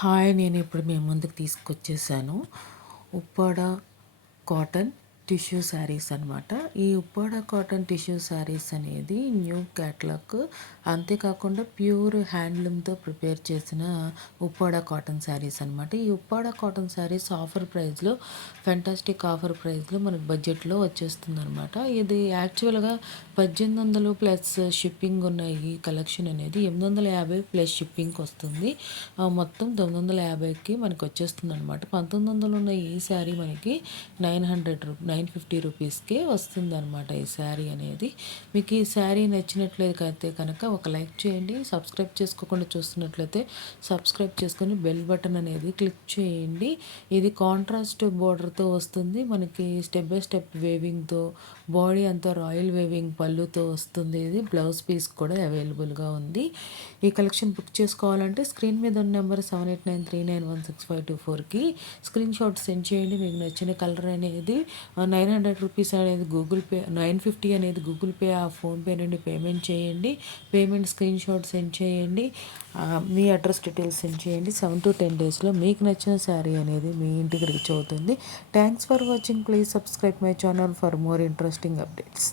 Hi, నేను ఇప్పుడు మీ ముందుకు తీసుకొచ్చేసాను ఉప్పాడ కాటన్ టిష్యూ శారీస్ అనమాట. ఈ ఉప్పాడ కాటన్ టిష్యూ శారీస్ అనేది న్యూ క్యాట్లాగ్, అంతేకాకుండా ప్యూర్ హ్యాండ్లూమ్తో ప్రిపేర్ చేసిన ఉప్పాడ కాటన్ శారీస్ అనమాట. ఈ ఉప్పాడ కాటన్ శారీస్ ఆఫర్ ప్రైస్లో, ఫెంటాస్టిక్ ఆఫర్ ప్రైస్లో మనకు బడ్జెట్లో వచ్చేస్తుంది అనమాట. ఇది యాక్చువల్గా 1800 ప్లస్ షిప్పింగ్ ఉన్న ఈ కలెక్షన్ అనేది 850 ప్లస్ షిప్పింగ్కి వస్తుంది. మొత్తం 950కి మనకి వచ్చేస్తుంది అనమాట. 1900 ఉన్న ఈ శారీ మనకి 950 రూపీస్కే వస్తుంది అనమాట. ఈ శారీ అనేది మీకు ఈ శారీ నచ్చినట్లయితే కనుక ఒక లైక్ చేయండి. సబ్స్క్రైబ్ చేసుకోకుండా చూస్తున్నట్లయితే సబ్స్క్రైబ్ చేసుకొని బెల్ బటన్ అనేది క్లిక్ చేయండి. ఇది కాంట్రాస్ట్ బోర్డర్తో వస్తుంది మనకి, స్టెప్ బై స్టెప్ వేవింగ్తో, బాడీ అంతా రాయల్ వేవింగ్ పళ్ళుతో వస్తుంది. ఇది బ్లౌజ్ పీస్ కూడా అవైలబుల్గా ఉంది. ఈ కలెక్షన్ బుక్ చేసుకోవాలంటే స్క్రీన్ మీద ఉన్న నెంబర్ 7893916524కి స్క్రీన్ షాట్ సెండ్ చేయండి. మీకు నచ్చిన కలర్ అనేది 900 రూపీస్ అనేది గూగుల్ పే, 950 అనేది గూగుల్ పే, ఆ ఫోన్పే నుండి పేమెంట్ చేయండి. పేమెంట్ స్క్రీన్ షాట్ సెండ్ చేయండి. మీ అడ్రస్ డీటెయిల్స్ సెండ్ చేయండి. 7 to 10 డేస్లో మీకు నచ్చిన శారీ అనేది మీ ఇంటికి రీచ్ అవుతుంది. Thanks for watching. Please subscribe my channel for more interesting updates.